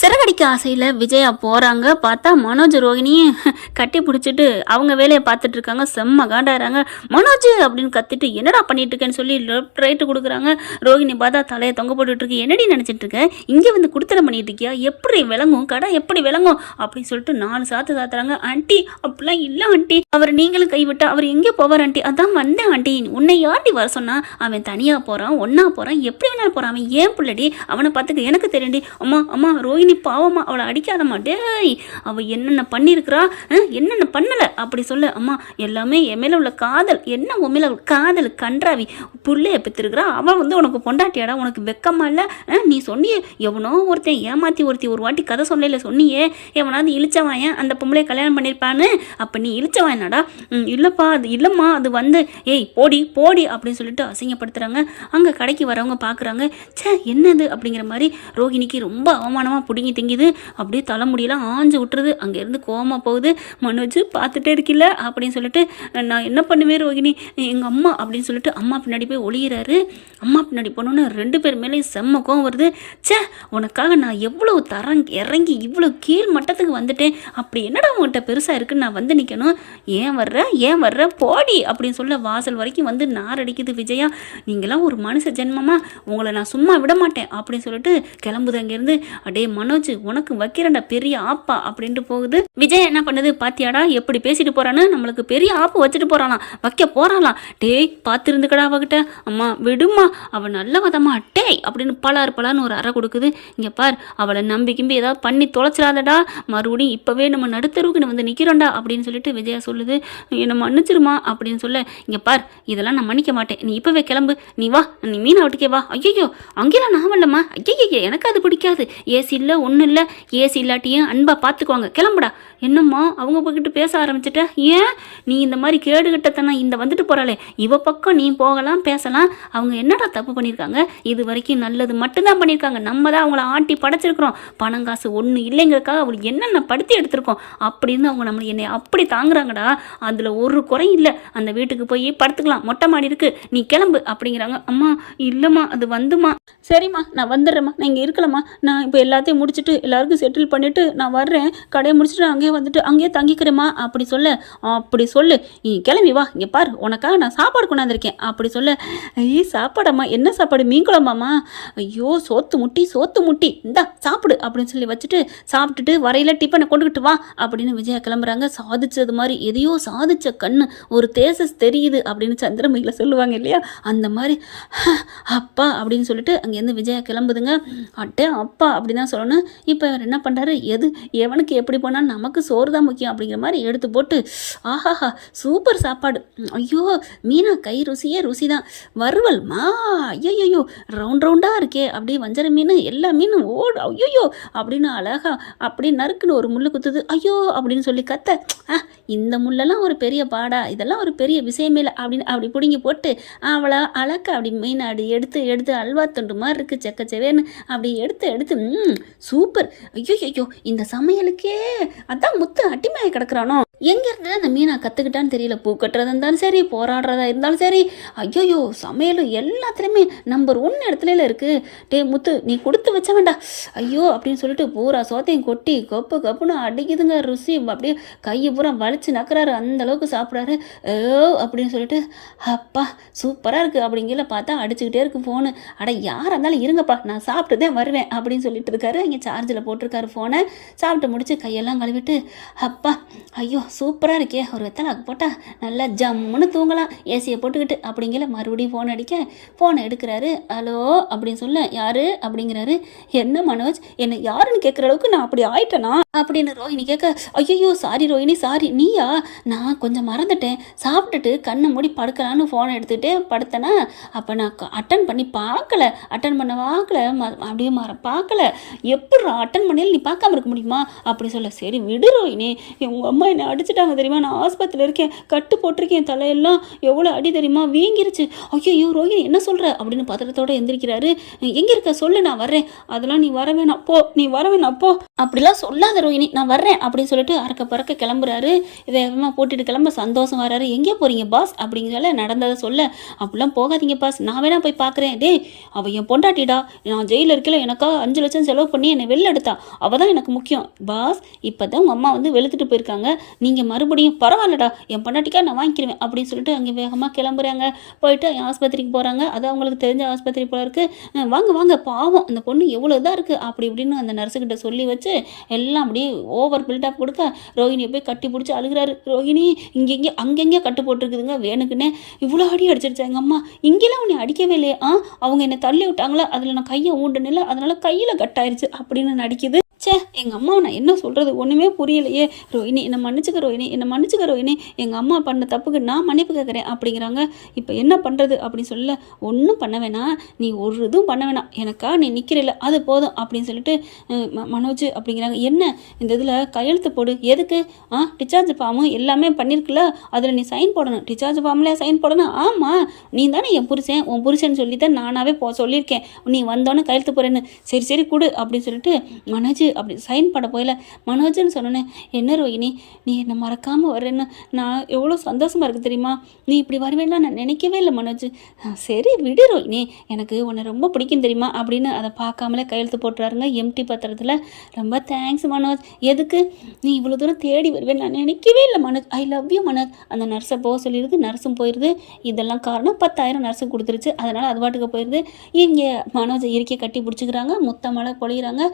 சிறகடிக்க ஆசையில் விஜயா போகிறாங்க. பார்த்தா மனோஜ் ரோகிணியும் கட்டி பிடிச்சிட்டு அவங்க வேலையை பார்த்துட்டு இருக்காங்க. செம்ம காண்டாகிறாங்க. மனோஜ் அப்படின்னு கத்திட்டு என்னடா பண்ணிட்டு இருக்கேன்னு சொல்லி லெஃப்ட் ரைட்டு கொடுக்குறாங்க. ரோகிணி பார்த்தா தலையை தொங்க போட்டுட்டு இருக்கு. என்னடி நினச்சிட்டு இருக்க, இங்கே வந்து குடுத்தனம் பண்ணிட்டு இருக்கியா, எப்படி விளங்கும் கடை, எப்படி விளங்கும் அப்படின்னு சொல்லிட்டு 4 சாத்து சாத்துறாங்க. ஆண்டி அப்படிலாம் இல்லை ஆண்டி, அவர் நீங்களும் கைவிட்டா அவர் எங்கே போவார் ஆண்டி, அதான் வந்தேன் ஆண்டி, உன்னை யார்டி வர சொன்னா, அவன் தனியாக போகிறான் ஒன்றா போகிறான் எப்படி வேணாலும் போகிறான், அவன் ஏன் பிள்ளடி, அவனை பார்த்துக்க எனக்கு தெரியும்டி. அம்மா அம்மா ரோகிணி பாவமா, அவளை அடிக்காதம்மா, டேய் அவள் என்னென்ன பண்ணியிருக்கிறா என்னென்ன பண்ணலை அப்படி சொல்ல. அம்மா எல்லாமே என் மேலே உள்ள காதல், என்ன உன் மேலே காதல் கன்றாவி, புள்ளைய பெற்றிருக்கிறா, அவள் வந்து உனக்கு பொண்டாட்டியாடா, உனக்கு வெக்கமா இல்லை, நீ சொன்னியே எவனோ ஒருத்தன் ஏமாற்றி ஒரு வாட்டி கதை சொல்லல சொன்னியே, எவனாவது இழிச்சவாயன் அந்த பொம்பளை கல்யாணம் பண்ணியிருப்பான்னு, அப்போ நீ இழிச்சவாயனாடா, இல்லைப்பா அது இல்லைம்மா, அது வந்து ஏய் போடி போடி அப்படின்னு சொல்லிட்டு அசிங்கப்படுத்துகிறாங்க. அங்கே கடைக்கு வரவங்க பார்க்குறாங்க. சே என்னது அப்படிங்கிற மாதிரி ரோகிணிக்கு ரொம்ப அவமானமாக பிடிங்கி திங்குது. அப்படியே தலைமுடியெல்லாம் ஆஞ்சு விட்டுருது. அங்கேருந்து கோவமாக போகுது. மனோஜ் பார்த்துட்டே இருக்கில்ல அப்படின்னு சொல்லிட்டு, நான் என்ன பண்ணுவேன் ரோகிணி, எங்கள் அம்மா அப்படின்னு சொல்லிட்டு அம்மா பின்னாடி போய் ஒளிகிறாரு. அம்மா பின்னாடி போனோன்னு 2 பேர் மேலேயும் செம்ம கோவம் வருது. சே உனக்காக நான் எவ்வளோ இறங்கி இவ்வளோ கீழ் மட்டத்துக்கு வந்துட்டேன், அப்படி என்னடா உங்கள்கிட்ட பெருசாக இருக்குன்னு நான் வந்து நிற்கணும், ஏன் வர்ற போடி அப்படின்னு சொல்ல வாசல் வரைக்கும் வந்து நார் அடிக்குது விஜயா. நீங்களாம் ஒரு மனுஷ ஜென்மமா, உங்களை நான் சும்மா விட மாட்டேன் அப்படின்னு சொல்லிட்டு கிளம்புது அங்கேருந்து. அடே மனோஜ் உனக்கு வைக்கிறண்டா பெரிய ஆப்பா அப்படின்ட்டு போகுது. விஜய் என்ன பண்ணுது பாத்தியாடா, எப்படி பேசிட்டு போறான்னு, நம்மளுக்கு பெரிய ஆப்பு வச்சுட்டு போறாளாம், வைக்க போறாளாம். டேய் பார்த்துருந்துக்கடா அவகிட்ட, அம்மா விடுமா அவள் நல்லவதம்மா டேய் அப்படின்னு பலான்னு ஒரு அறை கொடுக்குது. இங்கே பார் அவளை நம்பிக்கிம்பி ஏதாவது பண்ணி தொலைச்சிடாதடா, மறுபடியும் இப்போவே நம்ம நடுத்தருவுக்கு வந்து நிற்கிறோண்டா அப்படின்னு சொல்லிட்டு விஜயா சொல்லுது. என்னை மன்னிச்சிருமா அப்படின்னு சொல்ல, இங்கே பார் இதெல்லாம் நான் மன்னிக்க மாட்டேன், நீ இப்போவே கிளம்பு, நீ வா, நீ மீனா விட்டுக்கே வா. ஐயோ அங்கேலாம் நான் வரலம்மா, ஐயய்ய எனக்கு அது பிடிக்காது, ஏசி இல்லை ஒன்றும் இல்லை, ஏசி இல்லாட்டியும் அன்பா பார்த்துக்குவாங்க, கிளம்புடா. என்னம்மா அவங்க போய்கிட்டு பேச ஆரம்பிச்சிட்ட, ஏன் நீ இந்த மாதிரி கேடுகட்டத்தனா இந்த வந்துட்டு போகிறாளே, இவ பக்கம் நீ போகலாம் பேசலாம், அவங்க என்னடா தப்பு பண்ணியிருக்காங்க, இது வரைக்கும் நல்லது மட்டும்தான் பண்ணியிருக்காங்க, நம்ம தான் அவங்கள ஆட்டி படைச்சிருக்கிறோம், பணம் காசு ஒன்று இல்லைங்கிறதுக்காக அவள் என்னென்ன படுத்தி எடுத்திருக்கோம் அப்படின்னு அவங்க நம்மளை என்னை அப்படி தாங்குறாங்கடா, அதில் ஒரு குறை இல்லை, அந்த வீட்டுக்கு போய் படுத்துக்கலாம், மொட்டை மாடி இருக்குது, நீ கிளம்பு அப்படிங்கிறாங்க. அம்மா இல்லைம்மா அது வந்துமா, சரிம்மா நான் வந்துடுறேம்மா, நான் இங்கே இருக்கலம்மா, நான் இப்போ எல்லாத்தையும் முடிச்சுட்டு எல்லாருக்கும் செட்டில் பண்ணிவிட்டு நான் வர்றேன், கடையை முடிச்சுட்டு அங்கேயே வந்துட்டு அங்கேயே தங்கிக்கிறேம்மா அப்படி சொல்லு, நீ கிளம்பி வா, இங்கே பார் உனக்காக நான் சாப்பாடு கொண்டாந்துருக்கேன் அப்படி சொல்ல. ஐயே சாப்பாடம்மா, என்ன சாப்பாடு, மீன் குழம்பாம்மா, ஐயோ சோத்து முட்டி இந்தா சாப்பிடு அப்படின்னு சொல்லி வச்சுட்டு, சாப்பிட்டுட்டு வரையில டிஃபனை கொண்டுக்கிட்டு வா அப்படின்னு விஜயா கிளம்புறாங்க. சாதிச்சது மாதிரி எதையோ சாதிச்ச கண்ணு ஒரு தேசஸ் தெரியுது அப்படின்னு சந்திரமுகில சொல்லுவாங்க இல்லையா, அந்த மாதிரி அப்பா அப்படின்னு சொல்லிட்டு அங்கேருந்து விஜயா கிளம்புதுங்க. அட்டே அப்பா அப்படின்னு தான் சொல்லணும். இப்போ அவர் என்ன பண்ணுறாரு, எவனுக்கு எப்படி போனால் நமக்கு சோறு தான் முக்கியம் அப்படிங்கிற மாதிரி எடுத்து போட்டு, ஆஹாஹா சூப்பர் சாப்பாடு, ஐயோ மீனா கை ருசி தான், வறுவல்மா ஐயோ ரவுண்டாக இருக்கே, அப்படியே வஞ்சர மீன் எல்லா மீனும் ஓடு ஐயோ அப்படின்னு அழகா அப்படி நறுக்குன்னு ஒரு முள்ளு குத்துது, ஐயோ அப்படின்னு சொல்லி கத்த, இந்த முள்ளெல்லாம் ஒரு பெரிய பாடா, இதெல்லாம் ஒரு பெரிய விஷயமே இல்லை அப்படின்னு அப்படி பிடுங்கி போட்டு அவளை அழக்க அப்படி மீன் அப்படி எடுத்து அல்வா தொண்டு மாதிரி இருக்குது செக்கச்சவேன்னு அப்படி எடுத்து சூப்பர், ஐயோ இந்த சமையலுக்கே அதான் முத்து அட்டிமையை கிடக்குறானோ, எங்கேருந்து அந்த மீனா கற்றுக்கிட்டான்னு தெரியல, பூ கட்டுறதா இருந்தாலும் சரி, போராடுறதா இருந்தாலும் சரி, ஐயோ சமையலும் எல்லாத்துலேயுமே நம்பர் 1 இடத்துல இருக்குது. டே முத்து நீ கொடுத்து வச்ச வேண்டாம், ஐயோ அப்படின்னு சொல்லிட்டு பூரா சோத்தையும் கொட்டி கப்புன்னு அடிக்குதுங்க, ருசி அப்படியே கையை பூரா வலிச்சு நக்கிறாரு, அந்த அளவுக்கு சாப்பிட்றாரு. அப்படின்னு சொல்லிட்டு அப்பா சூப்பராக இருக்குது அப்படிங்கிற பார்த்தா அடிச்சுக்கிட்டே இருக்கு ஃபோனு. அட யாராக இருந்தாலும் இருங்கப்பா நான் சாப்பிட்டு தான் வருவேன் அப்படின்னு சொல்லிட்டு இருக்காரு. இங்கே சார்ஜில் போட்டிருக்காரு ஃபோனை. சாப்பிட்டு முடிச்சு கையெல்லாம் கழுவிட்டு, அப்பா ஐயோ சூப்பராக இருக்கே, ஒரு வெத்தலாக்கு போட்டால் நல்லா ஜம்முன்னு தூங்கலாம் ஏசியை போட்டுக்கிட்டு அப்படிங்கிற மறுபடியும் ஃபோன் அடிக்க, ஃபோனை எடுக்கிறாரு. ஹலோ அப்படின்னு சொல்ல, யாரு அப்படிங்கிறாரு. என்ன மனோஜ் என்னை யாருன்னு கேட்குற அளவுக்கு நான் அப்படி ஆயிட்டேனா அப்படின்னு ரோஹிணி கேட்க, ஐயோ சாரி ரோஹிணி சாரி, நீயா, நான் கொஞ்சம் மறந்துட்டேன், சாப்பிட்டுட்டு கண்ணை மூடி படுக்கலான்னு ஃபோனை எடுத்துகிட்டே படுத்தேனா, அப்போ நான் அட்டன் பண்ண பார்க்கல அப்படியே பார்க்கல, எப்படி அட்டன் பண்ணி நீ பார்க்காம இருக்க முடியுமா அப்படி சொல்ல. சரி விடு ரோஹிணி, உங்கள் அம்மா என்னை அடிச்சிட்டாங்க தெரியுமா, நான் ஆஸ்பத்திரியில் இருக்கேன், கட்டு போட்டிருக்கேன், தலையெல்லாம் எவ்வளோ அடி தெரியுமா, வீங்கிருச்சு. ஐயோ ரோஹிணி என்ன சொல்கிற அப்படின்னு பதட்டத்தோடு எந்திரிக்கிறாரு. எங்கே இருக்க சொல்லு, நான் வர்றேன். அதெல்லாம் நீ வர வேணாம் போ, நீ வர வேணாம் போ, அப்படிலாம் சொல்லாத ரோஹிணி, நான் வர்றேன் அப்படின்னு சொல்லிட்டு அறக்க பறக்க கிளம்புறாரு. வேகமாக போட்டுட்டு கிளம்ப சந்தோஷம் வராரு. எங்கே போகிறீங்க பாஸ் அப்படிங்கிறத நடந்ததை சொல்ல, அப்படிலாம் போகாதீங்க பாஸ், நான் வேணா போய் பார்க்குறேன். டேய் அவள் என் பொண்டாட்டிடா, நான் ஜெயிலில் இருக்கல, எனக்காக 5 லட்சம் செலவு பண்ணி என்னை வெளில எடுத்தா, அவள் தான் எனக்கு முக்கியம் பாஸ். இப்போ தான் உங்கள் அம்மா வந்து வெளுத்துட்டு போயிருக்காங்க, நீங்கள் மறுபடியும் பரவாயில்லடா என் பொண்டாட்டிக்காக நான் வாங்கிக்கிடுவேன் அப்படின்னு சொல்லிட்டு அங்கே வேகமாக கிளம்புறாங்க. போயிட்டு ஆஸ்பத்திரிக்கு போகிறாங்க. அது அவங்களுக்கு தெரிஞ்ச ஆஸ்பத்திரி போல இருக்குது. வாங்க வாங்க பாவம் அந்த பொண்ணு எவ்வளோ இதாக இருக்குது அப்படி இப்படின்னு அந்த நர்ஸுக்கிட்ட சொல்லி வச்சு எல்லாம் அப்படியே ஓவர் பில்டப் கொடுக்க ரோஹிணியை போய் கட்டி பிடிச்சி அழுகிறாரு. ரோஹிணி இங்கெங்கே அங்கெங்கே கட்டு போட்டிருக்குதுங்க, வேணுக்குன்னே இவ்வளோ அடி அடிச்சிருச்சா எங்கள் அம்மா, இங்கெல்லாம் உன்னை அடிக்கவே இல்லையே, அவங்க என்னை தள்ளி விட்டாங்களா, அதில் நான் கையை ஊண்டனில்லை, அதனால கையில் கட்டாயிருச்சு அப்படின்னு நடிக்குது. சே எங்கள் அம்மாவை நான் என்ன சொல்கிறது ஒன்றுமே புரியலையே. ரோஹிணி என்னை மன்னிச்சுக்க ரோஹிணி, என்னை மன்னிச்சுக்க ரோஹிணி, எங்கள் அம்மா பண்ண தப்புக்கு நான் மன்னிப்பு கேட்குறேன் அப்படிங்கிறாங்க. இப்போ என்ன பண்ணுறது அப்படின்னு சொல்ல, ஒன்றும் பண்ண வேணாம், நீ ஒரு இதுவும் பண்ண வேணாம், எனக்கா நீ நிற்கிறல அது போதும் அப்படின்னு சொல்லிட்டு மனோஜ் அப்படிங்கிறாங்க. என்ன இந்த இதில் கையெழுத்து போடு, எதுக்கு, டிஸ்சார்ஜ் ஃபார்மு எல்லாமே பண்ணியிருக்குல்ல, அதில் நீ சைன் போடணும், டிஸ்சார்ஜ் ஃபார்ம்லேயே சைன் போடணும். ஆமாம் நீ தானே என் புருஷன், உன் புருஷன் சொல்லி தான் நானாகவே சொல்லியிருக்கேன், நீ வந்தோன்னே கையெழுத்து போடுறேன்னு, சரி சரி கொடு அப்படின்னு சொல்லிட்டு மனோஜ் அப்படி சைன் பண்ண போயில. மனோஜ்னு சொன்னேன், என்ன ரோஹிணி நீ என்னை மறக்காமல் வர்றேன்னு நான் எவ்வளோ சந்தோஷமாக இருக்குது தெரியுமா, நீ இப்படி வருவேன்னா நான் நினைக்கவே இல்லை மனோஜ். சரி விடு ரோஹிணி, எனக்கு உன்னை ரொம்ப பிடிக்கும் தெரியுமா அப்படின்னு அதை பார்க்காமலே கையெழுத்து போட்டுறாருங்க எம்டி பத்திரத்தில். ரொம்ப தேங்க்ஸ் மனோஜ், எதுக்கு நீ இவ்வளோ தூரம் தேடி வருவேன் நான் நினைக்கவே இல்லை Manoj, I love you Manoj. அந்த நர்ஸை போக சொல்லிடுது, நர்ஸும் போயிடுது. இதெல்லாம் காரணம் 10,000 நர்ஸுக்கு கொடுத்துருச்சு, அதனால் அது பாட்டுக்கு போயிடுது. இங்கே மனோஜை இறுக்கிய கட்டி பிடிச்சிக்கிறாங்க, முத்தமலை பொழிகிறாங்க.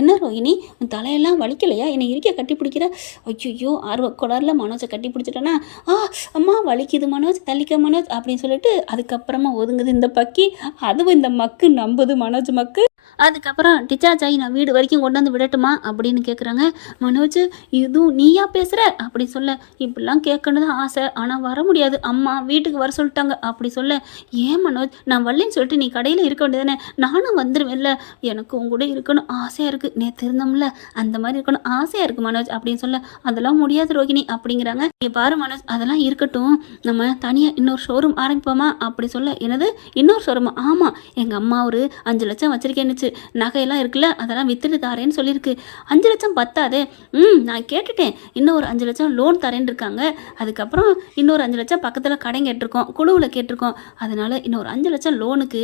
என்ன ரோஹிணி தலையெல்லாம் வலிக்கலையா, என்னை இறுக்கிய கட்டி பிடிக்கிற, ஐயோ ஆர்வக்கோளாறில் மனோஜை கட்டி பிடிச்சிட்டேன்னா, அம்மா வலிக்குது மனோஜ், தள்ளிக்க மனோஜ் அப்படின்னு சொல்லிட்டு அதுக்கப்புறமா ஒதுங்குது இந்த பக்கி. அதுவும் இந்த மக்கு நம்புது மனோஜ் மக்கு. அதுக்கப்புறம் டிஸ்சார்ஜ் ஆகி நான் வீடு வரைக்கும் கொண்டு வந்து விடட்டுமா அப்படின்னு கேட்குறாங்க. மனோஜ் இதுவும் நீயா பேசுகிற அப்படி சொல்ல, இப்படிலாம் கேட்கணும் தான் ஆசை, ஆனால் வர முடியாது, அம்மா வீட்டுக்கு வர சொல்லிட்டாங்க அப்படி சொல்ல. ஏன் மனோஜ் நான் வரலன்னு சொல்லிட்டு நீ கடையில் இருக்க வேண்டியதானே, நானும் வந்துடுவேன்ல, எனக்கு உங்க கூட இருக்கணும் ஆசையாக இருக்குது, நேற்று இருந்தோம்ல அந்த மாதிரி இருக்கணும் ஆசையாக இருக்குது மனோஜ் அப்படின்னு சொல்ல. அதெல்லாம் முடியாது ரோஹிணி அப்படிங்கிறாங்க. நீ பாரு மனோஜ் அதெல்லாம் இருக்கட்டும், நம்ம தனியாக இன்னொரு ஷோரூம் ஆரம்பிப்போமா அப்படி சொல்ல. என்னது இன்னொரு ஷோரூமா, ஆமாம் எங்கள் அம்மா ஒரு 5 லட்சம் வச்சுருக்கேன்னு நகையெல்லாம் இருக்குல்ல அதெல்லாம் வித்துட்டு தாரேன்னு சொல்லியிருக்கு. 5 லட்சம் பத்தாதே, நான் கேட்டுட்டேன், இன்னும் ஒரு 5 லட்சம் லோன் தரேன்னு இருக்காங்க, அதுக்கப்புறம் இன்னொரு 5 லட்சம் பக்கத்தில் கடன் கேட்டிருக்கோம், குழுவில் கேட்டிருக்கோம், அதனால் இன்னொரு 5 லட்சம் லோனுக்கு,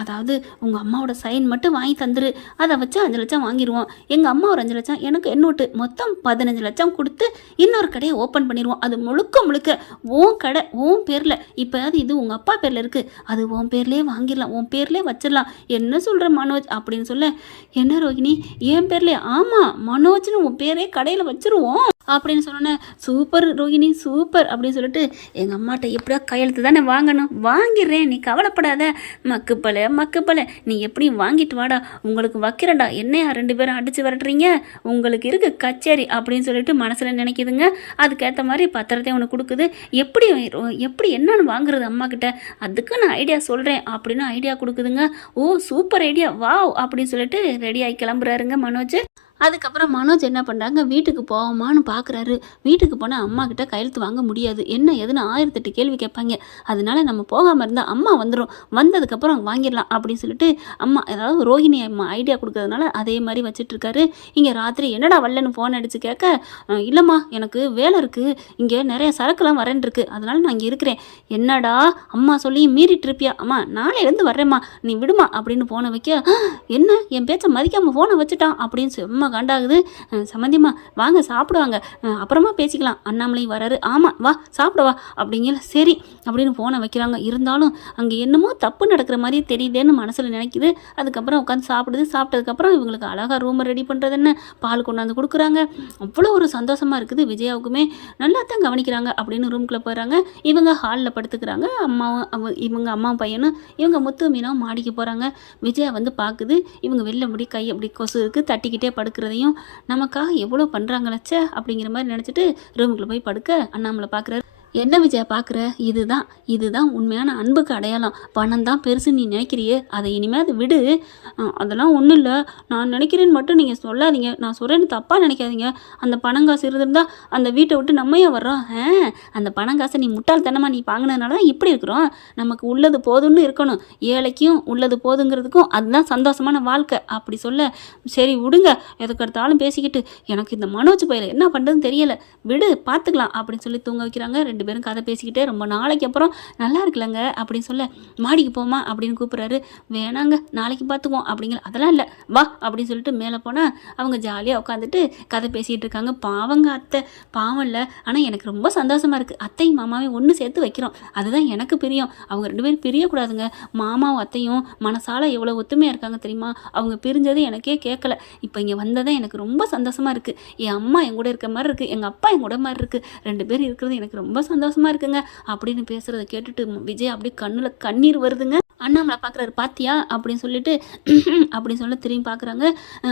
அதாவது உங்கள் அம்மாவோட சைன் மட்டும் வாங்கி தந்துரு, அதை வச்சு 5 லட்சம் வாங்கிடுவோம், எங்கள் அம்மா ஒரு 5 லட்சம் எனக்கு என்னோட்டு மொத்தம் 15 லட்சம் கொடுத்து இன்னொரு கடையை ஓப்பன் பண்ணிடுவோம், அது முழுக்க முழுக்க உன் கடை உன் பேரில், இப்போயாவது இது உங்கள் அப்பா பேரில் இருக்குது, அது உன் பேர்லேயே வாங்கிடலாம், உன் பேர்லேயே வச்சிடலாம், என்ன சொல்கிற மனோஜ் அப்படின்னு சொல்ல. என்ன ரோஹிணி என் பேர்ல, ஆமா மனோஜ்னு உன் பேரே கடையில் வச்சிருவோம் அப்படின்னு சொன்னோன்னே, சூப்பர் ரோஹிணி சூப்பர் அப்படின்னு சொல்லிட்டு, எங்கள் அம்மாட்ட எப்படியா கையெழுத்து தானே வாங்கணும், வாங்கிடுறேன் நீ கவலைப்படாத, மக்குப்பல நீ எப்படியும் வாங்கிட்டு வாடா, உங்களுக்கு வைக்கிறேன்டா, என்னையா 2 பேரும் அடித்து விரட்டுறீங்க, உங்களுக்கு இருக்கு கச்சேரி அப்படின்னு சொல்லிட்டு மனசில் நினைக்குதுங்க. அதுக்கேற்ற மாதிரி பத்திரத்தை ஒன்று கொடுக்குது. எப்படி என்னன்னு வாங்குறது அம்மா கிட்ட, அதுக்கு நான் ஐடியா சொல்கிறேன் அப்படின்னு ஐடியா கொடுக்குதுங்க. ஓ சூப்பர் ஐடியா வாவ் அப்படின்னு சொல்லிட்டு ரெடியாகி கிளம்புறாருங்க மனோஜ். அதுக்கப்புறம் மனோஜ் என்ன பண்ணுறாங்க, வீட்டுக்கு போவோமான்னு பார்க்குறாரு. வீட்டுக்கு போனால் அம்மா கிட்ட கையெழுத்து வாங்க முடியாது, என்ன எதுன்னு 1008 கேள்வி கேட்பாங்க, அதனால நம்ம போகாமல் இருந்தால் அம்மா வந்துடும், வந்ததுக்கப்புறம் வாங்கிடலாம் அப்படின்னு சொல்லிட்டு அம்மா ஏதாவது ரோஹிணி அம்மா ஐடியா கொடுக்கறதுனால அதே மாதிரி வச்சிட்ருக்காரு. இங்கே ராத்திரி என்னடா வரலன்னு ஃபோன் அடித்து கேட்க, இல்லைம்மா எனக்கு வேலை இருக்குது, இங்கே நிறைய சரக்குலாம் வரேன் இருக்குது, அதனால நான் இங்கே இருக்கிறேன். என்னடா அம்மா சொல்லி மீறிட்டு இருப்பியா, அம்மா நாளையிலேருந்து வர்றேம்மா நீ விடுமா அப்படின்னு ஃபோனை வைக்க, என்ன என் பேச்சை மதிக்காமல் ஃபோனை வச்சுட்டான் அப்படின்னு செம்ம காண்டாகுது. சம்மந்தியம்மா வாங்க சாப்பிடுவாங்க, அப்புறமா பேசிக்கலாம், அண்ணாமலை வராரு, ஆமாம் வா சாப்பிடுவா அப்படிங்கிற. சரி அப்படின்னு ஃபோனை வைக்கிறாங்க. இருந்தாலும் அங்கே என்னமோ தப்பு நடக்கிற மாதிரி தெரியுதேன்னு மனசில் நினைக்குது. அதுக்கப்புறம் உட்காந்து சாப்பிடுது. சாப்பிட்டதுக்கப்புறம் இவங்களுக்கு அழகாக ரூமை ரெடி பண்ணுறது என்ன, பால் கொண்டாந்து கொடுக்குறாங்க. அவ்வளோ ஒரு சந்தோஷமாக இருக்குது விஜயாவுக்குமே. நல்லா தான் கவனிக்கிறாங்க அப்படின்னு ரூம்குள்ளே போயிடறாங்க. இவங்க ஹாலில் படுத்துக்கிறாங்க. இவங்க அம்மாவும் பையனும், இவங்க முத்து மீனாவும் மாடிக்கு போகிறாங்க. விஜயா வந்து பார்க்குது, இவங்க வெளில முடி கை அப்படி கொசு இருக்குது தட்டிக்கிட்டே படுக்கிறதையும், நமக்காக எவ்வளோ பண்ணுறாங்களச்சே அப்படிங்கிற மாதிரி நினச்சிட்டு ரூமுக்குள்ளே போய் படுக்க அண்ணாமலை பார்க்குறாரு. என்ன விஜயா பார்க்குற? இதுதான் இதுதான் உண்மையான அன்புக்கு அடையாளம். பணம் தான் பெருசுன்னு நீ நினைக்கிறியே, அதை இனிமேல் அதை விடு. அதெல்லாம் ஒன்றும் இல்லை, நான் நினைக்கிறேன்னு மட்டும் நீங்கள் சொல்லாதீங்க. நான் சொல்கிறேன்னு தப்பாக நினைக்காதீங்க. அந்த பணம் காசு இருந்திருந்தா அந்த வீட்டை விட்டு நம்ம ஏன் வர்றோம்? அந்த பணம் காசை நீ முட்டாள்தனமாக நீ வாங்கினதுனால தான் இப்படி இருக்கிறோம். நமக்கு உள்ளது போதும்னு இருக்கணும். ஏழைக்கும் உள்ளது போதுங்கிறதுக்கும் அதுதான் சந்தோஷமான வாழ்க்கை அப்படி சொல்ல, சரி விடுங்க, எதுக்கெடுத்தாலும் பேசிக்கிட்டு, எனக்கு இந்த மனோஜ் பையில என்ன பண்ணுறதுன்னு தெரியலை, விடு பார்த்துக்கலாம் அப்படின்னு சொல்லி தூங்க வைக்கிறாங்க. ரெண்டு பேரும் கதை பேசிக்கிட்டே ரொம்ப நாளைக்கு அப்புறம் நல்லா இருக்குல்லங்க அப்படின்னு சொல்ல, மாடிக்கு போமா அப்படின்னு கூப்பிட்றாரு. வேணாங்க நாளைக்கு பார்த்துக்குவோம் அப்படிங்கிற, அதெல்லாம் இல்லை வா அப்படின்னு சொல்லிட்டு மேலே போனால் அவங்க ஜாலியாக உட்காந்துட்டு கதை பேசிகிட்டு இருக்காங்க. பாவங்க அத்தை, பாவம் இல்லை, ஆனால் எனக்கு ரொம்ப சந்தோஷமாக இருக்குது. அத்தையும் மாமாவையும் ஒன்று சேர்த்து வைக்கிறோம், அதுதான் எனக்கு பிரியம். அவங்க ரெண்டு பேரும் பிரியக்கூடாதுங்க. மாமாவும் அத்தையும் மனசால எவ்வளோ ஒத்துமையாக இருக்காங்க தெரியுமா? அவங்க பிரிஞ்சது எனக்கே கேட்கல. இப்போ இங்கே வந்ததான் எனக்கு ரொம்ப சந்தோஷமாக இருக்குது. என் அம்மா என் கூட இருக்க மாதிரி இருக்குது, எங்கள் அப்பா என் கூட மாதிரி இருக்குது, ரெண்டு பேரும் இருக்கிறது எனக்கு ரொம்ப சந்தோஷமா இருக்குங்க அப்படின்னு பேசுறதை கேட்டுட்டு விஜய் அப்படியே கண்ணுல கண்ணீர் வருதுங்க. அண்ணாமலை பார்க்குறாரு, பாத்தியா அப்படின்னு சொல்லிட்டு அப்படின்னு சொல்ல திரும்பி பார்க்குறாங்க.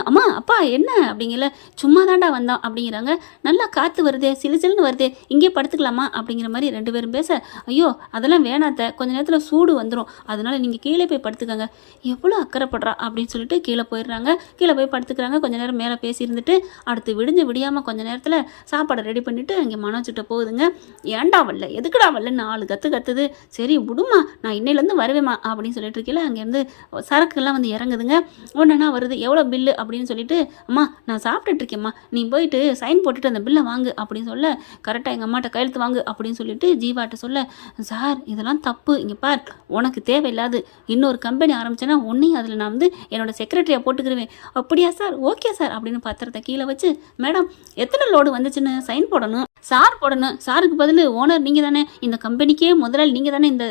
அம்மா அப்பா என்ன அப்படிங்கல, சும்மா தாண்டா வந்தோம் அப்படிங்கிறாங்க. நல்லா காற்று வருதே, சிலு சிலுன்னு வருதே, இங்கே படுத்துக்கலாமா அப்படிங்கிற மாதிரி ரெண்டு பேரும் பேச, ஐயோ அதெல்லாம் வேணாத்த, கொஞ்ச நேரத்தில் சூடு வந்துடும், அதனால நீங்கள் கீழே போய் படுத்துக்கங்க. எவ்வளோ அக்கறைப்படுறா அப்படின்னு சொல்லிட்டு கீழே போயிடுறாங்க. கீழே போய் படுத்துக்கிறாங்க. கொஞ்ச நேரம் மேலே பேசி இருந்துட்டு அடுத்து விடிஞ்சு விடியாமல் கொஞ்ச நேரத்தில் சாப்பாடை ரெடி பண்ணிவிட்டு அங்கே மனோஜ்கிட்ட போகுதுங்க. ஏன்டா வரல, எதுக்குடா வரல, 4 கத்துது. சரி விடுமா, நான் இன்னையிலேருந்து வருவேம்மா அப்படின்னு சொல்லிட்டு இருக்கல. அங்கேருந்து சரக்குலாம் வந்து இறங்குதுங்க. ஒன்றுனா வருது, எவ்வளோ பில்லு அப்படின்னு சொல்லிட்டு, அம்மா நான் சாப்பிட்டுட்டு இருக்கேம்மா, நீ போயிட்டு சைன் போட்டுட்டு அந்த பில்லை வாங்கு அப்படின்னு சொல்ல, கரெக்டாக எங்கள் அம்மாட்ட கையெழுத்து வாங்கு அப்படின்னு சொல்லிட்டு ஜீவாட்ட சொல்ல, சார் இதெல்லாம் தப்பு, இங்கே பார் உனக்கு தேவையில்லாது, இன்னொரு கம்பெனி ஆரம்பிச்சேன்னா உன்னையும் அதில் நான் வந்து என்னோட செக்ரட்டரியாக போட்டுக்கிருவேன். அப்படியா சார், ஓகே சார் அப்படின்னு பத்திரத்தை கீழே வச்சு, மேடம் எத்தனை லோடு வந்துச்சுன்னு சைன் போடணும், சார் போடணும், சாருக்கு பதில் ஓனர் நீங்கள் தானே, இந்த கம்பெனிக்கே முதலாளி நீங்கள் தானே, இந்த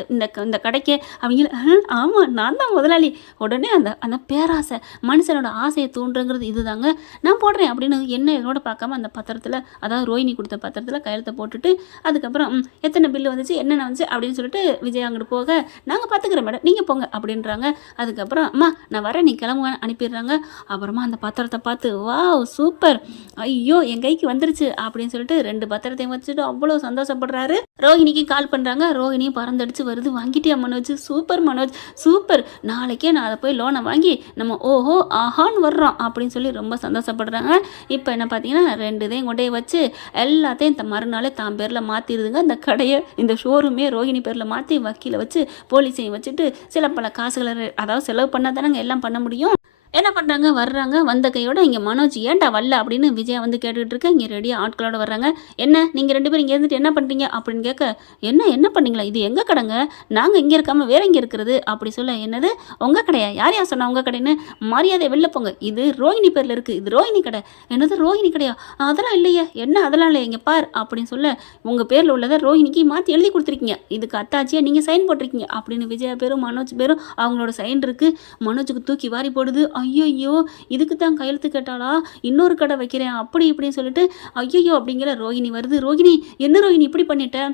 இந்த கடைக்கே அவங்க, ஆமாம் நான் தான் முதலாளி. உடனே அந்த அந்த பேராசை, மனுஷனோட ஆசையை தூண்டுங்கிறது இதுதாங்க, நான் போடுறேன் அப்படின்னு என்ன என்னோட பார்க்காம அந்த பத்திரத்தில், அதாவது ரோஹிணி கொடுத்த பத்திரத்தில் கையெழுத்தை போட்டுட்டு, அதுக்கப்புறம் எத்தனை பில்லு வந்துச்சு என்னென்ன வந்துச்சு அப்படின்னு சொல்லிட்டு விஜய் அங்கிட்டு போக, நாங்கள் பார்த்துக்கிறோம் மேடம் நீங்கள் போங்க அப்படின்றாங்க. அதுக்கப்புறம் அம்மா நான் வரேன் நீ கிளம்புவேன் அனுப்பிடுறாங்க. அப்புறமா அந்த பத்திரத்தை பார்த்து, வாவ் சூப்பர், ஐயோ என் கைக்கு வந்துருச்சு அப்படின்னு சொல்லிட்டு 2 பத்திரத்தையும் வச்சுட்டு அவ்வளோ சந்தோஷப்படுறாரு. ரோஹிணிக்கு கால் பண்ணுறாங்க. ரோஹிணியும் பறந்தடிச்சு வருது. வாங்கிட்டியா மனோஜ், சூப்பர் மனோஜ் சூப்பர், நாளைக்கே நான் அதை போய் லோனை வாங்கி நம்ம ஓஹோ ஆஹான்னு வர்றோம் அப்படின்னு சொல்லி ரொம்ப சந்தோஷப்படுறாங்க. இப்போ என்ன பார்த்தீங்கன்னா 2 இதையும் கொண்டே வச்சு எல்லாத்தையும் இந்த மறுநாளே தான் பேரில் மாற்றிடுதுங்க. இந்த கடையை, இந்த ஷோரூமே ரோஹிணி பேரில் மாற்றி வக்கீலை வச்சு போலீஸையும் வச்சுட்டு சில பல காசுகளை, அதாவது செலவு பண்ணால் தானே எல்லாம் பண்ண முடியும். என்ன பண்ணுறாங்க, வர்றாங்க. வந்த கையோட இங்கே மனோஜ் ஏன்டா வரல அப்படின்னு விஜயா வந்து கேட்டுக்கிட்டு இருக்க. இங்கே ரெடியாக ஆட்களோட வர்றாங்க. என்ன நீங்கள் 2 பேரும் இங்கே இருந்துட்டு என்ன பண்ணுறீங்க அப்படின்னு கேட்க, என்ன பண்ணீங்களா, இது எங்கள் கடைங்க, நாங்கள் இங்கே இருக்காமல் வேற எங்கே இருக்கிறது அப்படி சொல்ல, என்னது உங்கள் கடையா, யார் சொன்னா உங்கள் கடைன்னு, மரியாதை வெளில போங்க, இது ரோஹிணி பேரில் இருக்குது, இது ரோஹிணி கடை. என்னது ரோஹிணி கடையா, அதெல்லாம் இல்லையே, என்ன அதெல்லாம் இல்லை, இங்கே பார் அப்படின்னு சொல்ல, உங்கள் பேரில் உள்ளதை ரோஹிணிக்கு மாற்றி எழுதி கொடுத்துருக்கீங்க, இதுக்கு அத்தாச்சியாக நீங்கள் சைன் போட்டிருக்கீங்க அப்படின்னு விஜயா பேரும் மனோஜ் பேரும் அவங்களோட சைன் இருக்குது. மனோஜுக்கு தூக்கி வாரி போடுது. ஐயோ இதுக்கு தான் கையெழுத்து கேட்டாளா, இன்னொரு கடை வைக்கிறேன் அப்படி இப்படின்னு சொல்லிட்டு, ஐயோ அப்படிங்கிற ரோஹிணி வருது. ரோஹிணி என்ன ரோஹிணி இப்படி பண்ணிட்டேன்,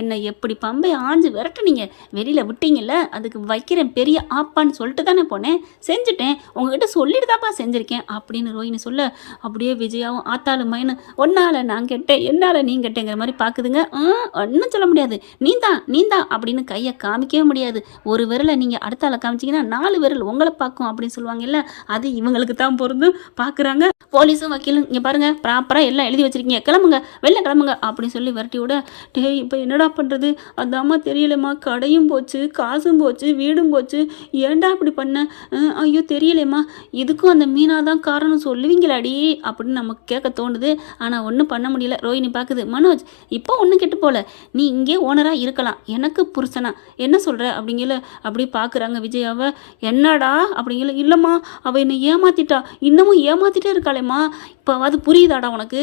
என்னை எப்படி பம்பை ஆஞ்சு விரட்டுனீங்க, வெளியில் விட்டீங்கல்ல, அதுக்கு வைக்கிறேன் பெரிய ஆப்பான்னு சொல்லிட்டு தானே போனேன், செஞ்சுட்டேன், உங்ககிட்ட சொல்லிட்டு தான்ப்பா செஞ்சுருக்கேன் அப்படின்னு ரோஹிணி சொல்ல, அப்படியே விஜயாவும் ஆத்தாலும் மைனு, ஒன்னால நான் கெட்டேன் என்னால் நீ கெட்டேங்கிற மாதிரி பார்க்குதுங்க. ஒன்றும் சொல்ல முடியாது, நீ தான் அப்படின்னு கையை காமிக்கவே முடியாது. ஒரு விரலை நீங்கள் அடுத்த ஆளை காமிச்சிங்கன்னா 4 விரல் உங்களை பார்க்கும் அப்படின்னு சொல்லுவாங்கல்ல, அது இவங்களுக்கு தான் பொருந்தும். பார்க்குறாங்க. போலீஸும் வக்கீலும், இங்கே பாருங்கள் ப்ராப்பராக எல்லாம் எழுதி வச்சுருக்கீங்க, கிளம்புங்க வெளில கிளம்புங்க அப்படின்னு சொல்லி விரட்டி விட, இப்போ என்னடா பண்ணுறது, அதாம்மா தெரியலம்மா, கடையும் போச்சு, காசும் போச்சு, வீடும் போச்சு, ஏன்டா இப்படி பண்ண, ஐயோ தெரியலேம்மா, இதுக்கும் அந்த மீனா தான் காரணம் சொல்லுவீங்களாடி அப்படின்னு நமக்கு கேட்க தோணுது. ஆனால் ஒன்றும் பண்ண முடியல. ரோஹிணி பார்க்குது, மனோஜ் இப்போ ஒன்றும் கெட்டு போல, நீ இங்கே ஓனராக இருக்கலாம், எனக்கு புருஷனா என்ன சொல்கிற அப்படிங்கல. அப்படி பார்க்குறாங்க விஜயாவை. என்னடா அப்படிங்கல, இல்லைம்மா அவள் என்னை ஏமாத்திட்டா, இன்னமும் ஏமாத்திட்டே இருக்காளேம்மா, இப்போவாது புரியுதாடா உனக்கு,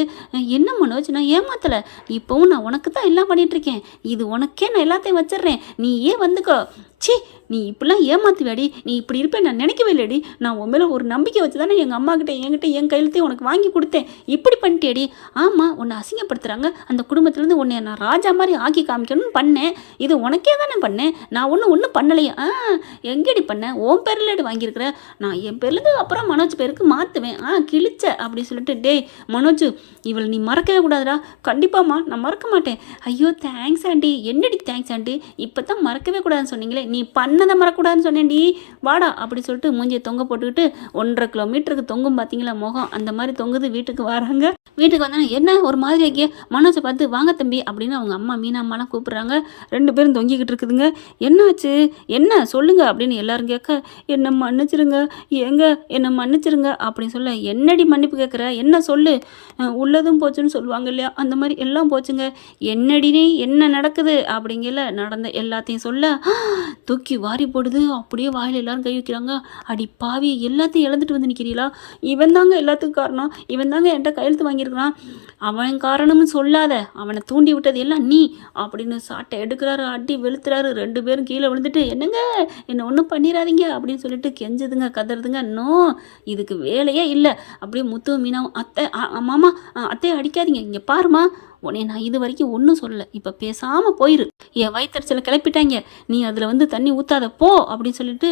என்ன மனோஜ் நான் ஏமாத்தலை, இப்போவும் நான் உனக்கு தான் எல்லாம் பண்ணிகிட்ருக்கேன், இது உனக்கே நான் எல்லாத்தையும் வச்சிடுறேன், நீ ஏன் வந்துக்கோ, ச்சீ, நீ இப்படிலாம் ஏமாத்துவேடி, நீ இப்படி இருப்பேன் நான் நினைக்கவே இல்லடி. நான் உன் மேலே ஒரு நம்பிக்கை வச்சு தானே எங்கள் அம்மா கிட்ட என்கிட்ட என் கையெழுத்தையும் உனக்கு வாங்கி கொடுத்தேன். இப்படி பண்ணிட்டேடி. ஆமாம், உன்னை அசிங்கப்படுத்துகிறாங்க, அந்த குடும்பத்துலேருந்து உன்னை நான் ராஜா மாதிரி ஆக்கி காமிக்கணும்னு பண்ணேன். இது உனக்கே தானே பண்ணேன், நான் ஒன்றும் பண்ணலையே. எங்கேடி பண்ணேன், உன் பேரில் வாங்கியிருக்கிறேன், நான் என் பேர்லேருந்து அப்புறம் மனோஜ் பேருக்கு மாற்றுவேன். கிழிச்ச அப்படி சொல்லிட்டு, டேய் மனோஜ், இவளை நீ மறக்கவே கூடாதுடா. கண்டிப்பாம்மா நான் மறக்க மாட்டேன். ஐயோ தேங்க்ஸ் ஆண்டி. என்னடி தேங்க்ஸ் ஆண்டி, இப்போ தான் மறக்கவே கூடாதுன்னு சொன்னீங்களே, நீ பண்ணதை மறக்கூடாதுன்னு சொன்னேன்டி, வாடா அப்படி சொல்லிட்டு மூஞ்சியை தொங்க போட்டுக்கிட்டு 1.5 கிலோமீட்டருக்கு தொங்கும் பார்த்தீங்களா முகம், அந்த மாதிரி தொங்குது. வீட்டுக்கு வராங்க. வீட்டுக்கு வந்தானே என்ன ஒரு மாதிரி ஆகிய மனோஜை பார்த்து, வாங்க தம்பி அப்படின்னு அவங்க அம்மா மீனா அம்மாலாம் கூப்பிட்றாங்க. 2 பேரும் தொங்கிக்கிட்டு இருக்குதுங்க. என்னாச்சு, என்ன சொல்லுங்க அப்படின்னு எல்லாரும் கேட்க, என்னை மன்னிச்சிருங்க ஏங்க, என்னை மன்னிச்சிருங்க அப்படின்னு சொல்ல, என்னடி மன்னிப்பு கேட்குற, என்ன சொல்லு, உள்ளதும் போச்சுன்னு சொல்லுவாங்க இல்லையா, அந்த மாதிரி எல்லாம் போச்சுங்க. என்னடினே என்ன நடக்குது அப்படிங்கல நடந்த எல்லாத்தையும் சொல்ல, தூக்கி வாரி போடுது. அப்படியே வாயில் எல்லாரும் கை வைக்கிறாங்க. அடி பாவி, எல்லாத்தையும் இழந்துட்டு வந்து நிற்கிறீங்களா, இவன் தாங்க எல்லாத்துக்கும் காரணம், இவன் தாங்க என்கிட்ட கையெழுத்து வாங்கியிருக்கிறான், அவன் காரணம்னு சொல்லாத, அவனை தூண்டி விட்டது எல்லாம் நீ அப்படின்னு சாட்டை எடுக்கிறாரு. அடி வெளுத்துறாரு. 2 பேரும் கீழே விழுந்துட்டு, என்னங்க என்னை ஒன்றும் பண்ணிடாதீங்க அப்படின்னு சொல்லிட்டு கெஞ்சுதுங்க, கதறுதுங்க. நோ, இதுக்கு வேலையே இல்லை. அப்படியே முத்து மீனாவும், அத்தை மாமா அத்தையை அடிக்காதீங்க, இங்கே பாருமா, உன்னை நான் இது வரைக்கும் ஒன்றும் சொல்லலை, இப்போ பேசாமல் போயிரு, என் வயிற்றுச்சலை கிளப்பிட்டாங்க, நீ அதில் தண்ணி ஊற்றாத போ அப்படின்னு சொல்லிட்டு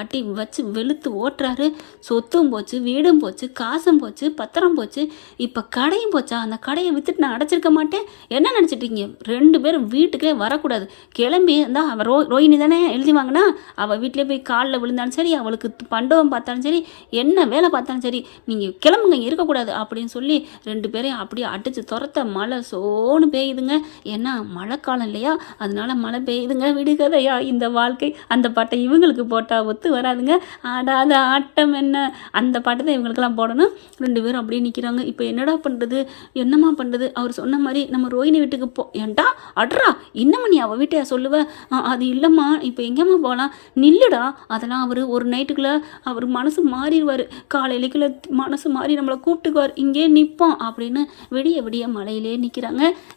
அடி வச்சு வெளுத்து ஓட்டுறாரு. சொத்தும் போச்சு, வீடும் போச்சு, காசும் போச்சு, பத்திரம் போச்சு, இப்போ கடையும் போச்சா, அந்த கடையை விற்றுட்டு நான் அடைச்சிருக்க மாட்டேன். என்ன நினச்சிட்ருக்கீங்க, 2 பேரும் வீட்டுக்கே வரக்கூடாது, கிளம்பி இருந்தால் அவள் ரோஹிணி தானே எழுதி வாங்கினா, அவள் வீட்டிலே போய் காலில் விழுந்தாலும் சரி, அவளுக்கு பண்டவம் பார்த்தாலும் சரி, என்ன வேலை பார்த்தாலும் சரி, நீங்கள் கிளம்புங்க, இருக்கக்கூடாது அப்படின்னு சொல்லி 2 பேரையும் அப்படியே அடித்து துரத்த மழை சோன்னு பெய்யுதுங்க. ஏன்னா மழைக்காலம் இல்லையா, அதனால மழை பெய்யுதுங்க. விடுகதையா இந்த வாழ்க்கை, அந்த பாட்டை இவங்களுக்கு போட்டால் ஒத்து வராதுங்க. ஆடாத ஆட்டம் என்ன, அந்த பாட்டை தான் இவங்களுக்கெல்லாம் போடணும். 2 பேரும் அப்படியே நிற்கிறாங்க. இப்போ என்னடா பண்ணுறது, என்னம்மா பண்ணுறது, அவர் சொன்ன மாதிரி நம்ம ரோஹிணி வீட்டுக்கு ஏன்டா அட்ரா, இன்னமும் நீ அவள் வீட்டையா சொல்லுவேன், அது இல்லைம்மா, இப்போ எங்கேம்மா போகலாம், நில்லுடா, அதெல்லாம் அவர் ஒரு நைட்டுக்குள்ளே அவர் மனசு மாறிடுவார், காலையிலேக்குள்ள மனசு மாறி நம்மளை கூப்பிட்டுக்குவார், இங்கே நிற்போம் அப்படின்னு விடிய விடிய மலையிலே நிற்கிறாங்க.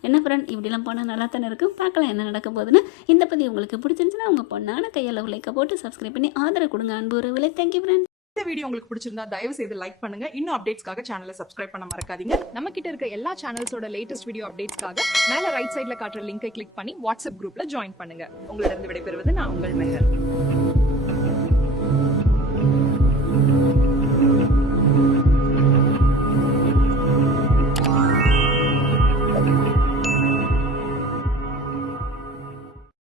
என்ன ஃப்ரெண்ட், இப்படிலாம் போனால் நல்லா தானே இருக்கும், பார்க்கலாம் என்ன நடக்க போகுதுன்னு. இந்த பதிவு உங்களுக்கு பிடிச்சிருந்துச்சுன்னா உங்கள் பொண்ணான கையில் லைக்கை போட்டு சப்ஸ்கிரைப் பண்ணி ஆதரவு கொடுங்க. அன்பு உறவுகளே, தேங்க்யூ ஃப்ரெண்ட். இந்த வீடியோ உங்களுக்கு பிடிச்சிருந்தா தயவு செய்து லைக் பண்ணுங்க. இன்னும் அப்டேட்ஸ்க்காக சேனலை சப்ஸ்கிரைப் பண்ண மறக்காதீங்க. நம்ம கிட்ட இருக்க எல்லா சேனல்ஸோட லேட்டஸ்ட் வீடியோ அப்டேட்ஸ்க்காக மேல ரைட் சைடுல காட்டுற லிங்கை கிளிக் பண்ணி வாட்ஸ்அப் குரூப்ல ஜாயின் பண்ணுங்க. உங்களிடம் விடைபெறுவது நான் உங்கள் மெஹர்.